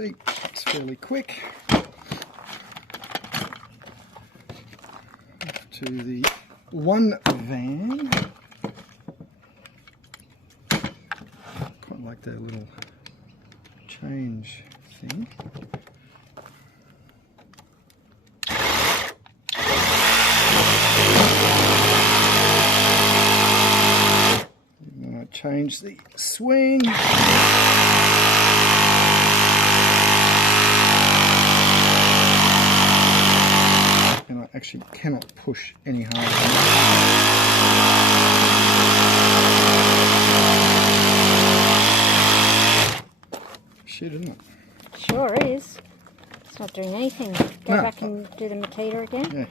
see, it's fairly quick. Off to the Onevan. Quite like their little change thing. And then I change the swing. And I actually cannot push any harder. Shit, isn't it? Sure is. It's not doing anything. Go back and do the Makita again. Yeah.